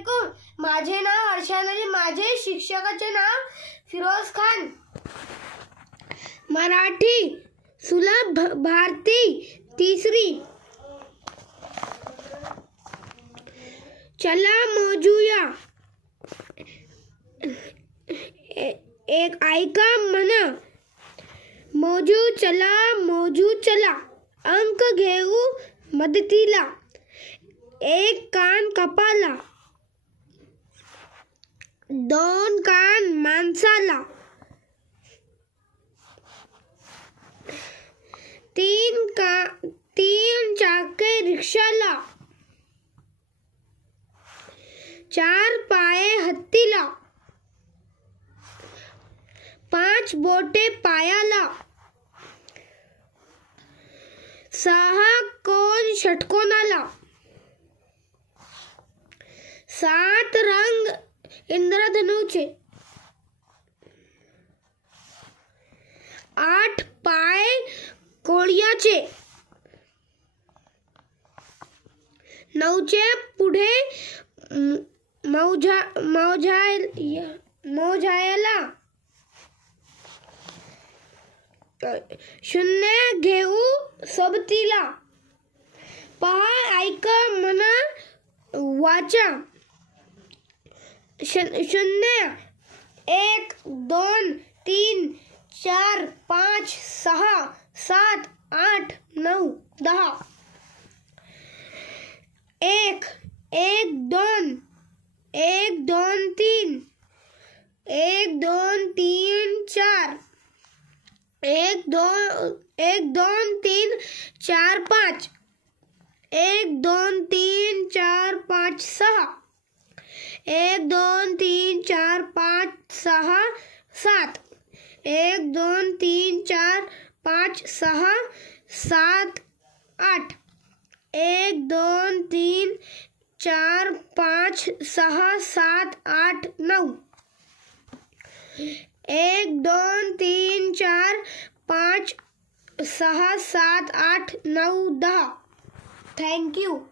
वालेकुम. माझे नाव हर्षा नदी. माझे शिक्षकाचे नाव फिरोज खान. मराठी सुलभ भारती तीसरी. चला मोजूया. एक ऐका म्हणा. मोजू चला अंक घेऊ मदतीला. एक कान कपाला, दोन कान माणसाला, तीन चाके रिक्षाला, चार पाय हत्तीला, पाच बोटे पायाला, सहा कोन षटकोनाला, सात रंग इंद्रधनुचे, आठ पाय कोळ्याचे, नऊचे पुढे मोजायला, शून्य घेऊ सोबतीला. पहा, ऐका, म्हणा, वाचा. शून्य, एक, दोन, तीन, चार, पाच, सहा, सात, आठ, नऊ, दहा. एक, दोन, तीन, चार, एक, दोन, तीन, चार, पाच, एक, दोन, तीन, चार, पाच, सहा, एक, दोन, तीन, चार, पाच, सहा, सात, एक, दोन, तीन, चार, पाच, सहा, सात, आठ, एक, दोन, तीन, चार, पाच, सहा, सात, आठ, नऊ, एक, दोन, तीन, चार, पाच, सहा, सात, आठ, नऊ, दहा. Thank you.